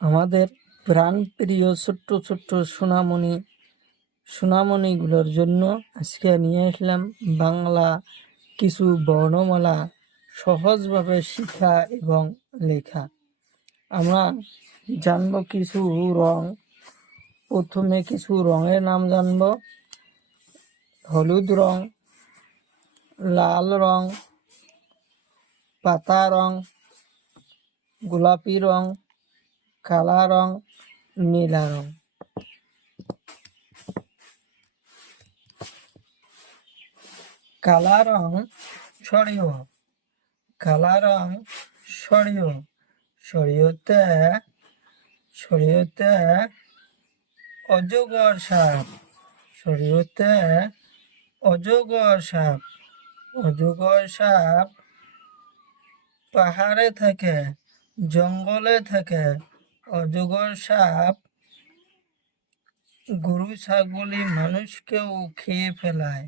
আমাদের প্রাণপ্রিয় ছোট্ট ছোট্ট সোনামণিগুলোর জন্য আজকে নিয়ে আসলাম বাংলা কিছু বর্ণমালা সহজভাবে শেখা এবং লেখা। আমরা জানব কিছু রং। প্রথমে কিছু রঙের নাম জানব। হলুদ রং, লাল রং, পাতা রং, গোলাপি রং, কালা রং, নীলা রং। কালা রং সরিয়, কালা রং সরিয়, সরিয়তে অজগর সাপ, সরিয়তে অজগর সাপ, অজগর সাপ পাহাড়ে থাকে, জঙ্গলে থাকে। অজগর সাপ গরু ছাগলি মানুষকেও খেয়ে ফেলায়।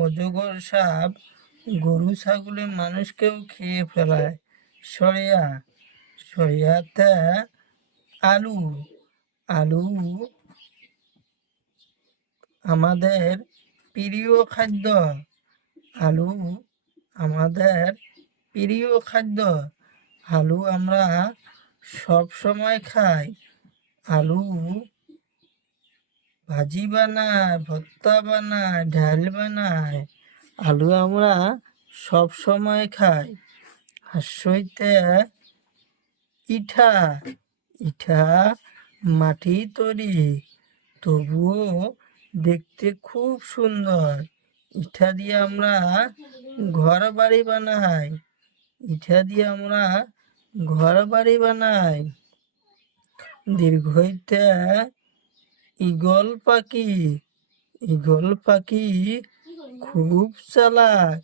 অজগর সাপ গরু ছাগলি মানুষকেও খেয়ে ফেলায়। সরিয়া, সরিয়াতে আলু, আলু আমাদের প্রিয় খাদ্য, আলু আমাদের প্রিয় খাদ্য। আলু আমরা সব সময় খাই। আলু ভাজি বানায়, ভর্তা বানায়, ডাল বানায়। আলু আমরা সব সময় খাই। হাস্যইতে ইটা, ইটা মাটি তৈরি, তবুও দেখতে খুব সুন্দর। ইটা দিয়ে আমরা ঘর বাড়ি বানাই, ইটা দিয়ে আমরা ঘর বাড়ি বানাই। দীর্ঘইতে ঈগল পাখি, ঈগল পাখি খুব চালাক,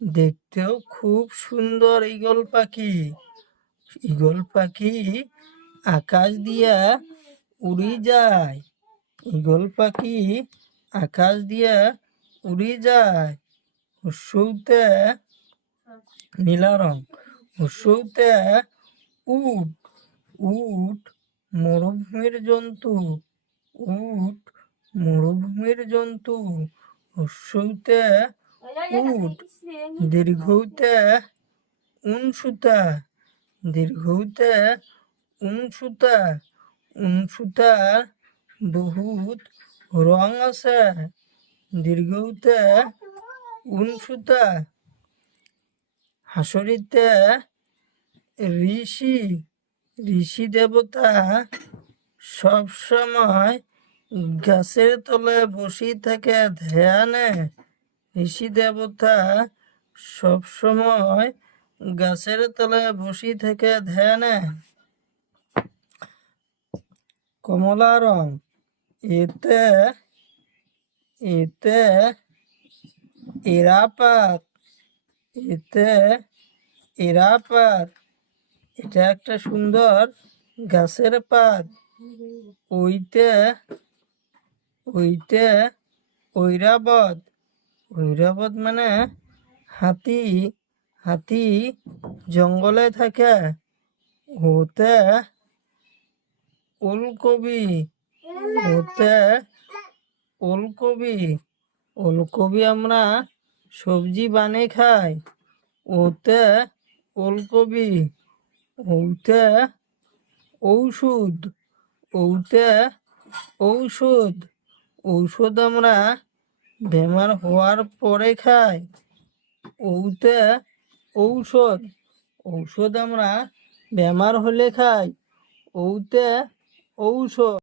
দেখতেও খুব সুন্দর। ঈগল পাখি, ঈগল পাখি আকাশ দিয়া উড়ি যায়, ঈগল পাখি আকাশ দিয়া উড়ি যায়। হর্ষউতে নীলা রং, হর্ষউতে উট, উট মরুভূমির জন্তু, উট মরুভূমির জন্তু। হর্ষউতে উট। দীর্ঘউতে উনসুতা, দীর্ঘউতে উনসুতা, উনসুতার বহুত রং আছে। দীর্ঘউতে উনসুতা। হাসরিতে ঋষি, ঋষি দেবতা সব সময় গাছের তলায় বসে থাকে ধ্যানে। ঋষি দেবতা সব সময় গাছের তলায় বসে থাকে ধ্যানে। কমলা রং, এতে এতে এরাপাত, এতে এরাপাত, এটা একটা সুন্দর গাছের পাত। ওইতে ওইতে ঐরাবত, ঐরাবত মানে হাতি, হাতি জঙ্গলে থাকে। ওতে ওলকবি, ওতে ওলকবি, ওলকবি আমরা সবজি বানিয়ে খাই। ওতে ওলকবি। ওতে ঔষধ, ওতে ঔষধ, ঔষধ আমরা বেমার হওয়ার পরে খাই। ওতে ঔষধ, ঔষধ আমরা বেমার হলে খাই। ওতে ঔষধ।